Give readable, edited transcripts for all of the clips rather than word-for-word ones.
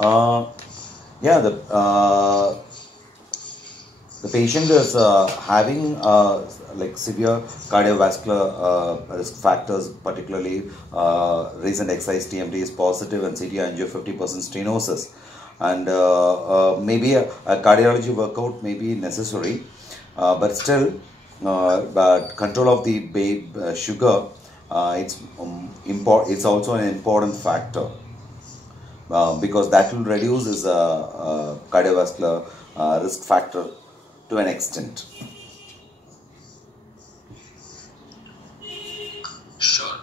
Uh, yeah, the patient is having like severe cardiovascular risk factors, particularly recent exercise TMT is positive and CT angio 50% stenosis, and maybe a cardiology workout may be necessary, but still, but control of the sugar, it's also an important factor. Because that will reduce his cardiovascular risk factor to an extent. Sure.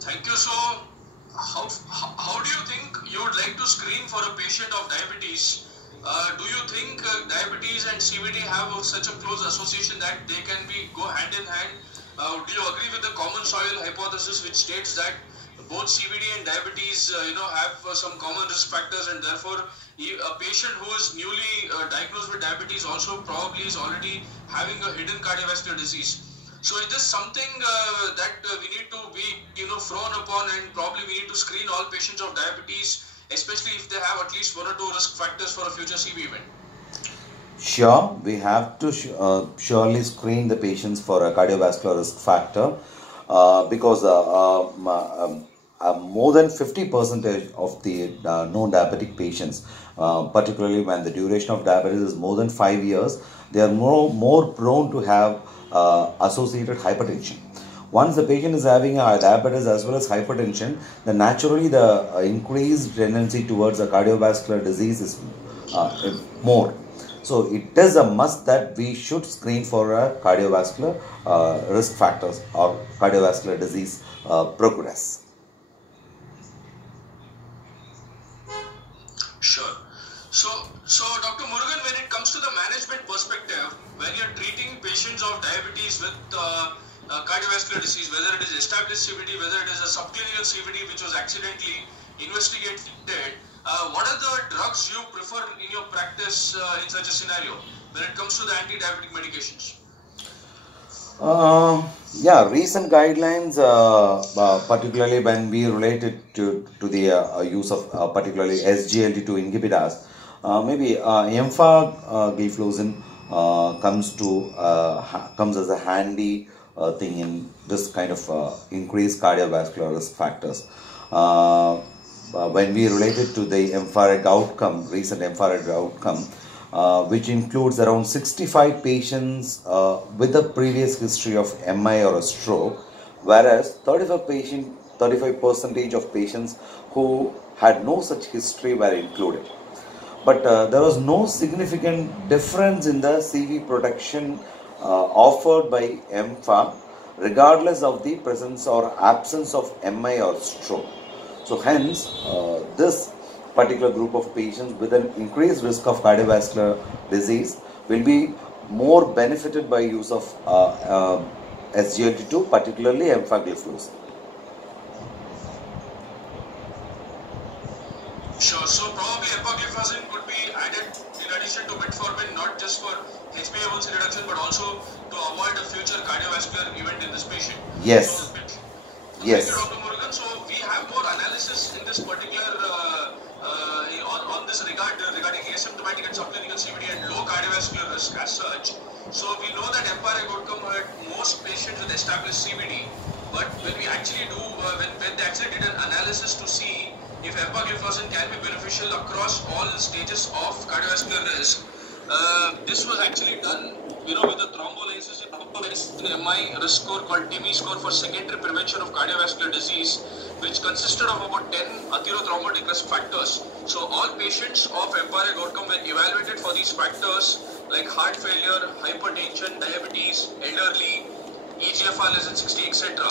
Thank you. So, how do you think you would like to screen for a patient of diabetes? Do you think diabetes and CVD have such a close association that they can go hand in hand? Do you agree with the common soil hypothesis, which states that both CVD and diabetes, have some common risk factors, and therefore a patient who is newly diagnosed with diabetes also probably is already having a hidden cardiovascular disease. So is this something that we need to be, frown upon, and probably we need to screen all patients of diabetes, especially if they have at least 1 or 2 risk factors for a future CV event? Sure, we have to surely screen the patients for a cardiovascular risk factor because more than 50% of the non-diabetic patients, particularly when the duration of diabetes is more than 5 years, they are more prone to have associated hypertension. Once the patient is having diabetes as well as hypertension, then naturally the increased tendency towards a cardiovascular disease is more. So it is a must that we should screen for cardiovascular risk factors or cardiovascular disease progress. Sure. So Dr. Murugan, when it comes to the management perspective, when you're treating patients of diabetes with cardiovascular disease, whether it is established CVD, whether it is a subclinical CVD which was accidentally investigated, what are the drugs you prefer in your practice in such a scenario when it comes to the anti-diabetic medications? Yeah, recent guidelines, particularly when we relate it to the use of particularly SGLT2 inhibitors, maybe empagliflozin comes as a handy thing in this kind of increased cardiovascular risk factors. When we relate it to the recent EMPHA-REG outcome, which includes around 65 patients with a previous history of MI or a stroke, whereas 35% of patients who had no such history were included. But there was no significant difference in the CV protection offered by EMPHA, regardless of the presence or absence of MI or stroke. So hence, this particular group of patients with an increased risk of cardiovascular disease will be more benefited by use of SGLT2, particularly empagliflozin. Sure. So probably empagliflozin could be added in addition to metformin, not just for HbA1c reduction, but also to avoid a future cardiovascular event in this patient. Yes. Yes. Thank you, Dr. Murugan. So we have more analysis in this particular on this regarding asymptomatic and subclinical CVD and low cardiovascular risk as such. So we know that EMPHA-REG outcome had most patients with established CVD, but when we actually when they actually did an analysis to see if empagliflozin can be beneficial across all stages of cardiovascular risk, this was actually done, with a thrombolysis in MI risk score called TIMI score for secondary prevention of cardiovascular disease, which consisted of about 10 atherothrombotic risk factors. So all patients of EMPHA-REG outcome were evaluated for these factors like heart failure, hypertension, diabetes, elderly, EGFR less than 60, etc.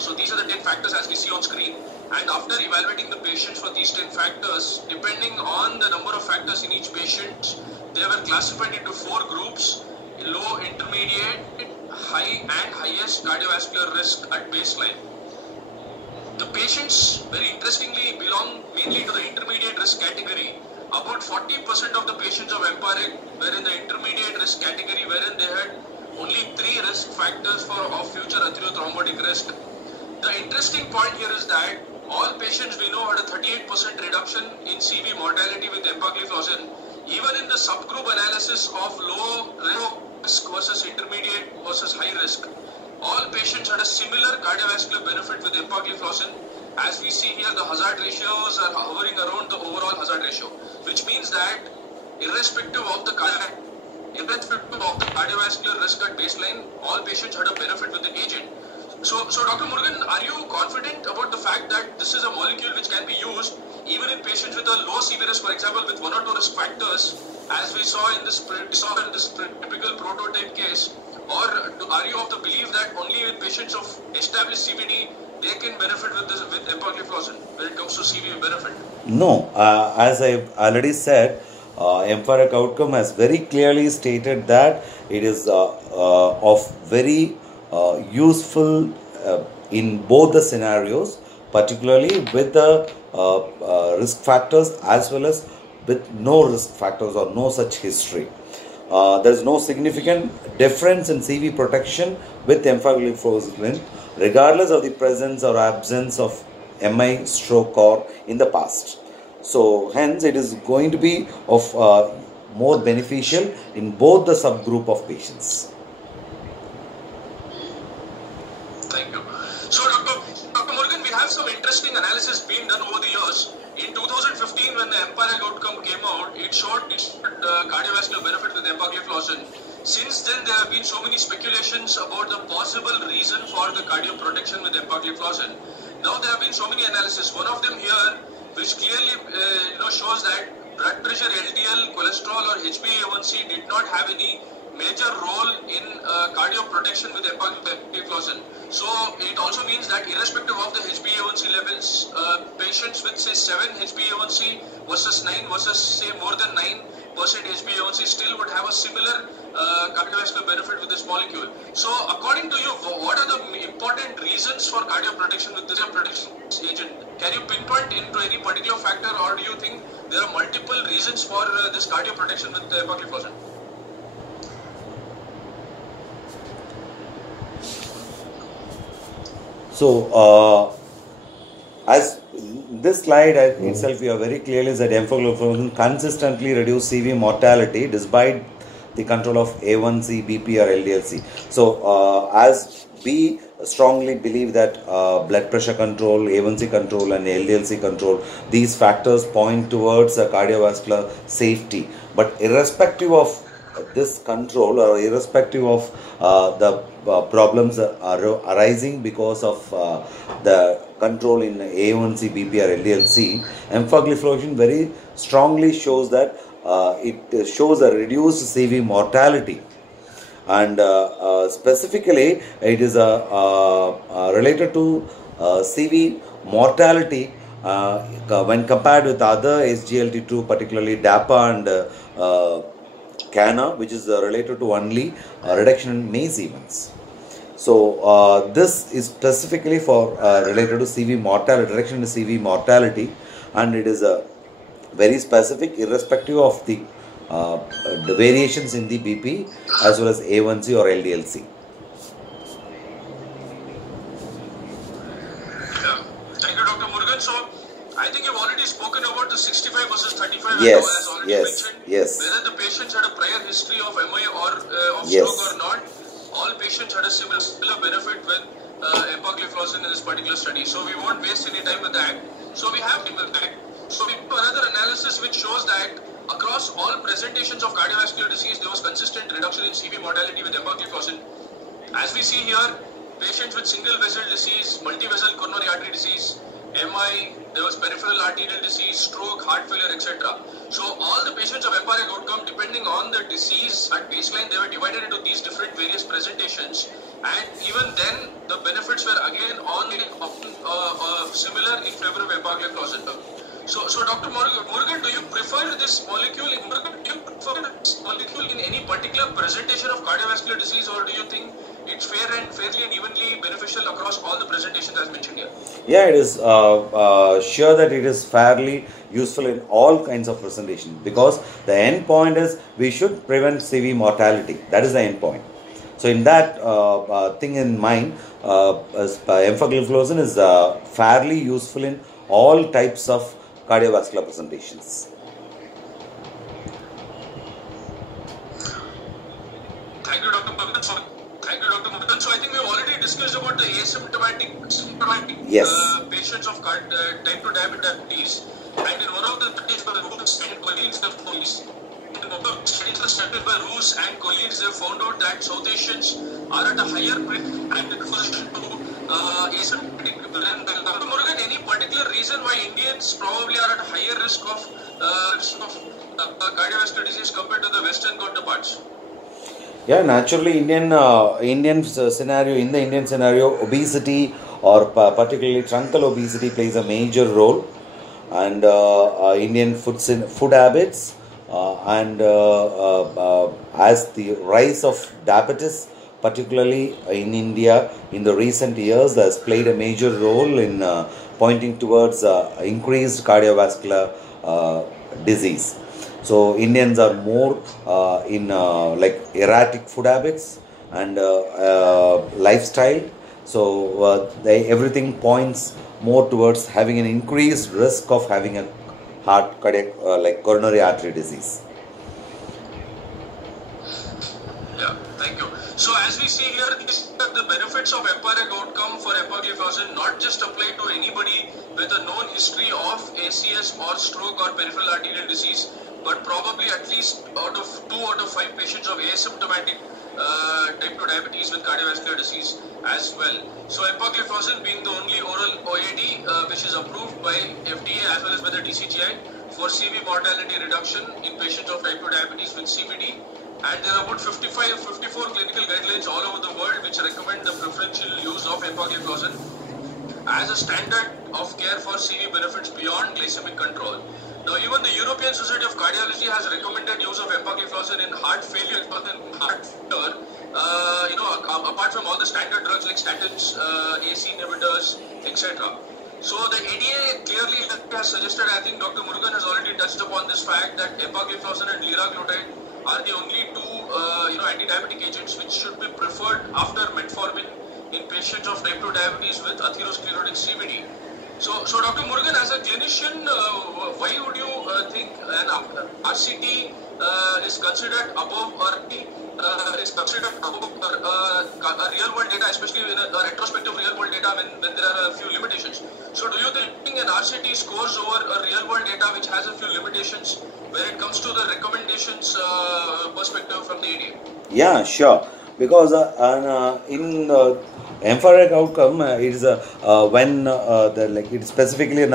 So these are the 10 factors as we see on screen. And after evaluating the patients for these 10 factors, depending on the number of factors in each patient, they were classified into 4 groups: low, intermediate, high and highest cardiovascular risk at baseline. The patients, very interestingly, belong mainly to the intermediate risk category. About 40% of the patients of EMPHA-REG were in the intermediate risk category, wherein they had only 3 risk factors of future atherothrombotic risk. The interesting point here is that All patients we know had a 38% reduction in CV mortality with empagliflozin. Even in the subgroup analysis of low risk versus intermediate versus high risk, all patients had a similar cardiovascular benefit with empagliflozin. As we see here, the hazard ratios are hovering around the overall hazard ratio, which means that irrespective of the cardiovascular risk at baseline, all patients had a benefit with the agent. So Dr. Murugan, are you confident about the fact that this is a molecule which can be used even in patients with a low CV risk, for example, with one or two risk factors, as we saw in this typical prototype case? Or are you of the belief that only in patients of established CVD they can benefit with empagliflozin when it comes to CV benefit? No, as I've already said, empiric outcome has very clearly stated that it is of very useful in both the scenarios, particularly with the risk factors as well as with no risk factors or no such history. There is no significant difference in CV protection with empagliflozin, regardless of the presence or absence of MI, stroke, or in the past. So, hence, it is going to be of more beneficial in both the subgroup of patients. Thank you. So, Dr. Morgan, we have some interesting analysis being done over the years. In 2015, when the empiric outcome came out, it showed cardiovascular benefit with empagliflozin. Since then, there have been so many speculations about the possible reason for the cardioprotection with empagliflozin. Now, there have been so many analyses. One of them here, which clearly shows that blood pressure, LDL, cholesterol, or HbA1c did not have any major role in cardioprotection with empagliflozin. So it also means that irrespective of the HbA1c levels, patients with say 7 HbA1c versus 9 versus say more than 9% HbA1c still would have a similar cardiovascular benefit with this molecule. So according to you, what are the important reasons for cardioprotection with this protection agent? Can you pinpoint into any particular factor, or do you think there are multiple reasons for this cardioprotection with empagliflozin? So, as this slide itself, you have very clearly said empagliflozin consistently reduce CV mortality despite the control of A1C, BP, or LDLC. So, as we strongly believe that blood pressure control, A1C control, and LDLC control, these factors point towards cardiovascular safety. But irrespective of this control, or irrespective of the problems arising because of the control in A1C, BP, or LDLC, empagliflozin very strongly shows that it shows a reduced CV mortality, and specifically it is related to CV mortality when compared with other SGLT2, particularly DAPA and CANA, which is related to only reduction in MACE events. So this is specifically for related to CV mortality, reduction in CV mortality, and it is very specific irrespective of the variations in the BP as well as A1C or LDLC. Thank you, Dr. Murugan. So I think you've already spoken about the 65 versus 35 Yes, as already mentioned. yes. Whether the patients had a prior history of MI or of Yes. stroke or not, all patients had a similar benefit with empagliflozin in this particular study. So we won't waste any time with that. So we have that. So we do another analysis which shows that across all presentations of cardiovascular disease, there was consistent reduction in CV mortality with empagliflozin. As we see here, patients with single vessel disease, multi-vessel coronary artery disease, MI, there was peripheral arterial disease, stroke, heart failure, etc. So all the patients of empiric outcome, depending on the disease at baseline, they were divided into these different various presentations. And even then, the benefits were again often similar in favor of empagliflozin. So Dr. Murugan, do you prefer this molecule? Do you prefer this molecule in any particular presentation of cardiovascular disease, or do you think it's fairly and evenly beneficial across all the presentations as mentioned here? Yeah, it is sure that it is fairly useful in all kinds of presentations, because the end point is we should prevent CV mortality. That is the end point. So in that thing in mind, empagliflozin is fairly useful in all types of cardiovascular presentations. Thank you, Dr. Morgan. So I think we've already discussed about the asymptomatic Yes. patients of type 2 diabetes. And in one of the studies by Roos and colleagues, in one of the studies started by Roos and colleagues, they found out that South Asians are at a higher risk and exposure to asymptomatic. Dr. Morgan, any particular reason why Indians probably are at a higher risk of cardiovascular disease compared to the Western counterparts? Yeah, naturally, Indian scenario, in the Indian scenario, obesity or particularly truncal obesity plays a major role, and Indian food habits and as the rise of diabetes, particularly in India in the recent years, has played a major role in pointing towards increased cardiovascular disease. So Indians are more in like erratic food habits and lifestyle. So everything points more towards having an increased risk of having a cardiac like coronary artery disease. Yeah, thank you. So as we see here, the benefits of empiric outcome for empagliflozin not just apply to anybody with a known history of ACS or stroke or peripheral arterial disease, but probably at least 2 out of 5 patients of asymptomatic type 2 diabetes with cardiovascular disease as well. So empagliflozin being the only oral OAD which is approved by FDA as well as by the DCGI for CV mortality reduction in patients of type 2 diabetes with CVD. And there are about 54 clinical guidelines all over the world which recommend the preferential use of empagliflozin as a standard of care for CV benefits beyond glycemic control. Now, even the European Society of Cardiology has recommended use of empagliflozin in heart failure, apart from all the standard drugs like statins, AC inhibitors, etc. So the ADA clearly has suggested, I think Dr. Murugan has already touched upon this fact, that empagliflozin and liraglutide are the only two anti-diabetic agents which should be preferred after metformin in patients of type 2 diabetes with atherosclerotic CVD. So Dr. Murugan, as a clinician, why would you think an RCT is considered above real world data, especially in a retrospective real world data when there are a few limitations? So do you think an RCT scores over a real world data which has a few limitations when it comes to the recommendations perspective from the ADA? Yeah, sure. Because in empiric outcome, it is when it's specifically an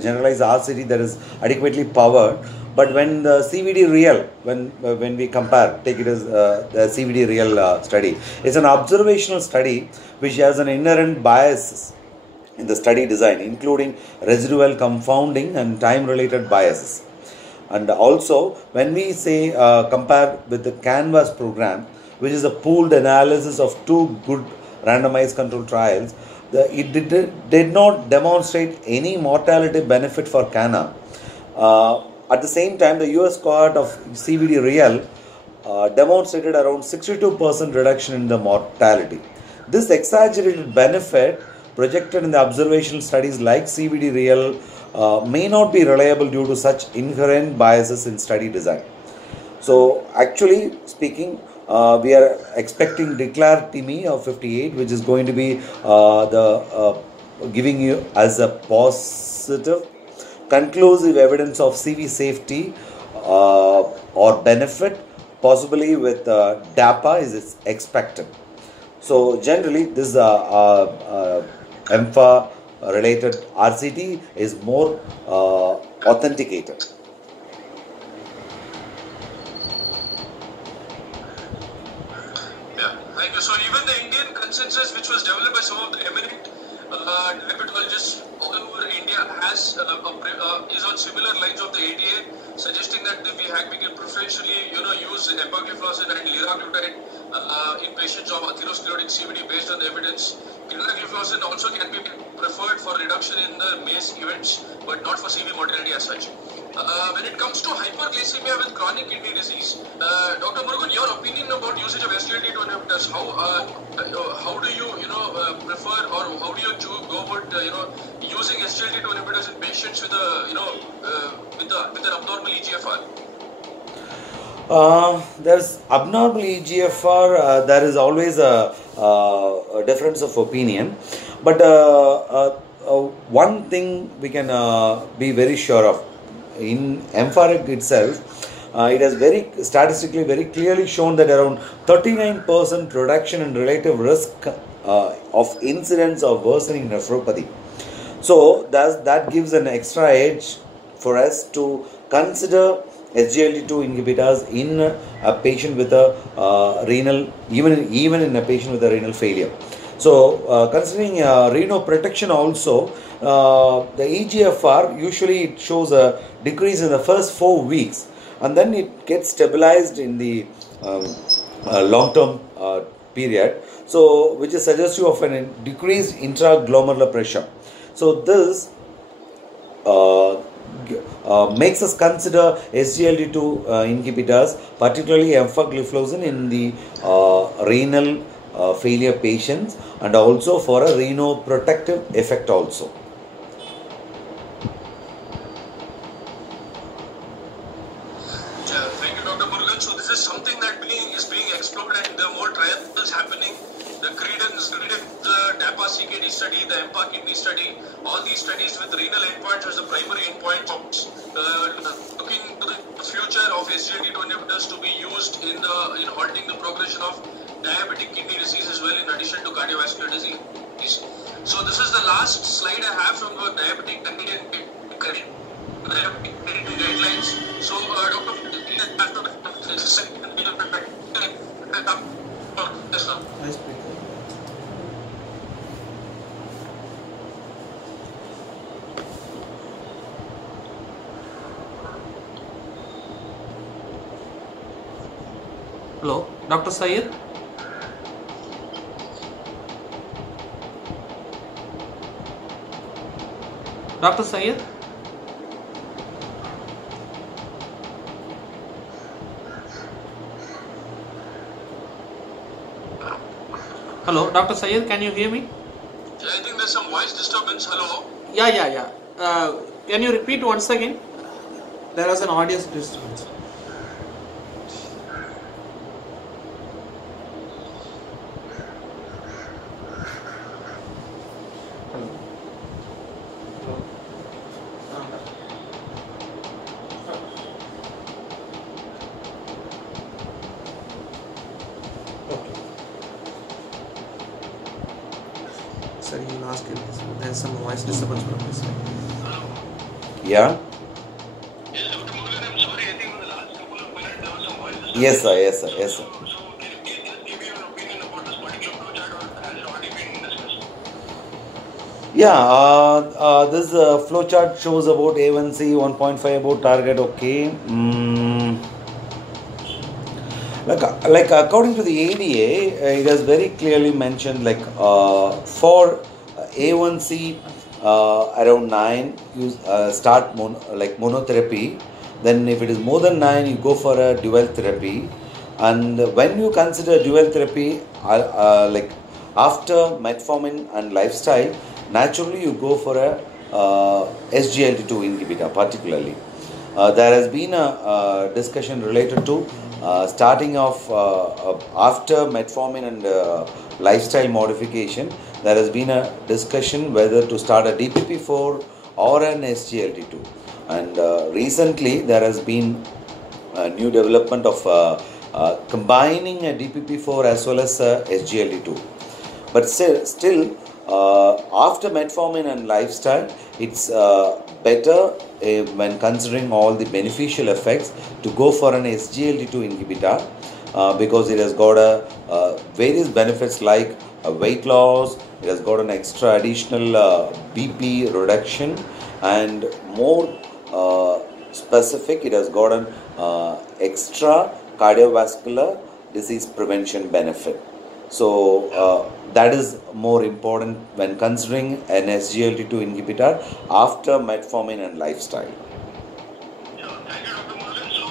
generalized RCT that is adequately powered. But when the CVD real, when we compare, take it as the CVD real study, it's an observational study which has an inherent biases in the study design, including residual confounding and time-related biases. And also, when we say compare with the Canvas program, which is a pooled analysis of 2 good randomized control trials, it did not demonstrate any mortality benefit for CANA. At the same time, the US cohort of CVD real demonstrated around 62% reduction in the mortality. This exaggerated benefit projected in the observational studies like CVD real may not be reliable due to such inherent biases in study design. So actually speaking, we are expecting declared TIMI of 58, which is going to be giving you as a positive, conclusive evidence of CV safety or benefit, possibly with DAPA is expected. So generally, this EMPA related RCT is more authenticated. Thank you. So even the Indian consensus, which was developed by some of the eminent diabetologists all over India, is on similar lines of the ADA, suggesting that we can preferentially use empagliflozin and liraglutide in patients of atherosclerotic CVD based on the evidence. Liraglutide also can be preferred for reduction in the MACE events, but not for CV mortality as such. When it comes to hyperglycemia with chronic kidney disease, Dr. Murugan, your opinion about usage of SGLT2 inhibitors, how do you prefer, or how do you go about using SGLT2 inhibitors in patients with with an abnormal EGFR? There's abnormal EGFR. There is always a difference of opinion, but one thing we can be very sure of in MFAREC itself, it has statistically very clearly shown that around 39% reduction in relative risk of incidence of worsening nephropathy. So that gives an extra edge for us to consider SGLT2 inhibitors in a patient with a renal, even in a patient with a renal failure. So considering renoprotection also, the EGFR usually it shows a decrease in the first 4 weeks, and then it gets stabilized in the long-term period. So which is suggestive of a decreased intraglomerular pressure. So this makes us consider SGLT2 inhibitors, particularly empagliflozin, in the renal failure patients, and also for a renoprotective effect also. Thank you, Dr. Murugan. So this is something that is being explored, and there are more trials happening. The Credence, the DAPA CKD study, the EMPA kidney study, all these studies with renal endpoints as the primary endpoint, looking to the future of SGLT2 inhibitors to be used in halting the progression of diabetic kidney disease as well, in addition to cardiovascular disease. So this is the last slide I have from the diabetic guidelines. So Hello, Dr. Syed. Dr. Syed. Hello, Dr. Syed, can you hear me? Yeah, I think there's some voice disturbance. Hello? Yeah. Can you repeat once again? There is an audio disturbance. Sir, you will ask him. There is some voice disturbance from this side. Yeah. Yes, Dr. Murugan, I'm sorry. I think in the last couple of minutes there was some voice disturbance. Yes, sir. So can you just give me your opinion about this particular flowchart, or has it already been discussed? Yeah, this flowchart shows about A1C 1.5 about target. Okay. Like according to the ADA, it has very clearly mentioned, like for A1C around 9, you start monotherapy. Then if it is more than 9, you go for a dual therapy. And when you consider dual therapy, like after metformin and lifestyle, naturally you go for a SGLT2 inhibitor particularly. There has been a discussion related to starting off after metformin and lifestyle modification. There has been a discussion whether to start a DPP4 or an SGLT2, and recently there has been a new development of combining a DPP4 as well as SGLT2. But still after metformin and lifestyle, it's better when considering all the beneficial effects to go for an SGLT2 inhibitor because it has got various benefits like weight loss, it has got an extra additional BP reduction, and more specific, it has got an extra cardiovascular disease prevention benefit. So That is more important when considering an SGLT2 inhibitor after metformin and lifestyle. Yeah, thank you, Dr. Murugan. So,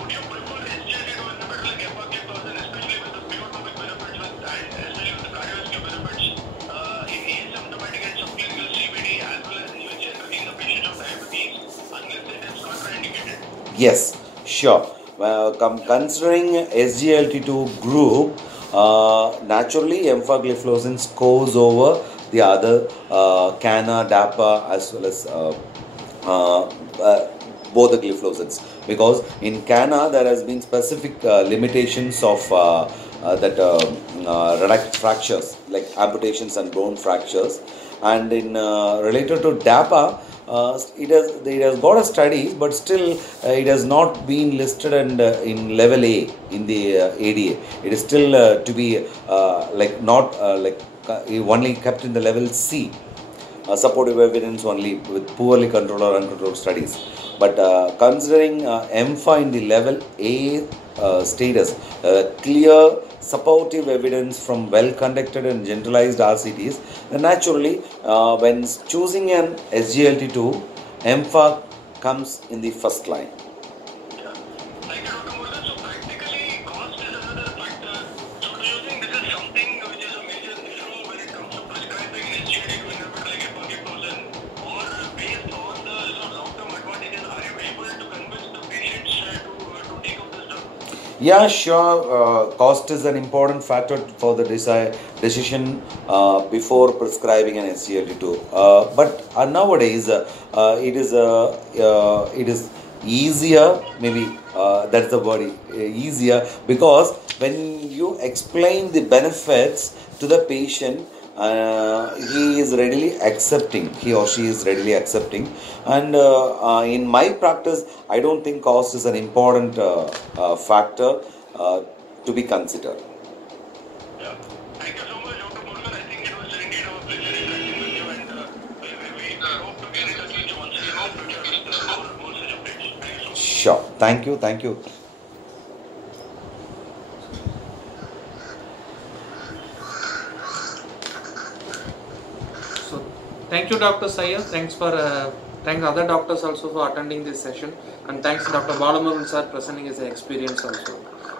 would you prefer SGLT2 inhibitor like empagliflozin, especially with the phlebotomic benefits and especially with the cardiovascular benefits in asymptomatic and subclinical CVD, as well as even generally in the patients of diabetes, unless it is contraindicated? Yes, sure. Considering SGLT2 group, naturally empagliflozin scores over the other Cana, DAPA, as well as uh, uh, both the gliflozins, because in Cana there has been specific limitations of that reduct fractures like amputations and bone fractures, and in related to DAPA, it has got a study, but still it has not been listed and in level A in the ADA. It is still to be like not only kept in the level C, supportive evidence only with poorly controlled or uncontrolled studies. But considering EMPHA in the level A status, clear supportive evidence from well conducted and generalized RCTs, then naturally when choosing an SGLT2, EMPHA comes in the first line. Thank you, Dr. Murugan. So, practically, cost is another factor. So, do you think this is something which is a major issue when it comes to prescribing an SGLT2 inhibitor like empagliflozin? Or based on the long-term advantages, are you able to convince the patients to take up this drug? Yeah, sure. Cost is an important factor for the decision before prescribing an SGLT2. But nowadays, it is easier. Maybe that's the word, easier, because when you explain the benefits to the patient, he is readily accepting, he or she is readily accepting. And in my practice, I don't think cost is an important factor to be considered. Yeah. Thank you so much, Dr. Murugan. I think it was indeed our pleasure interacting with you, and we hope to get in touch with you once again in the future with more such updates. Thank you so much. Sure. Thank you. Thank you. So, thank you, Dr. Sayyar. Thanks other doctors also for attending this session, and thanks Dr. Balamurugan sir presenting his experience also.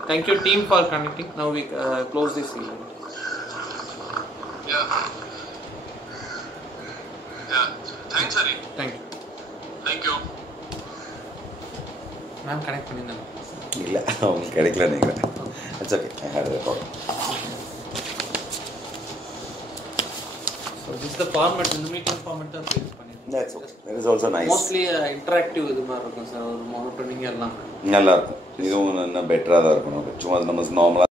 Thank you team for connecting. Now we close this event. Yeah. Yeah. Thanks, Hari. Thank you. Thank you. Ma'am, connect பண்ணிருந்தேன். இல்ல உங்களுக்கு கிடைக்கல நினைக்கிறேன். It's okay. I had a record. So this is the format, in the meeting format தான் use பண்ணிருக்கேன். That's okay. That is also nice. Mostly interactive இது மாதிரி இருக்கும் சார், ஒரு மோனோட்டோனிக் எல்லாம் நல்லா இருக்கும். இதுவும் இன்னும் பெட்டராக தான் இருக்கணும். சும்மா நம்ம நார்மலாக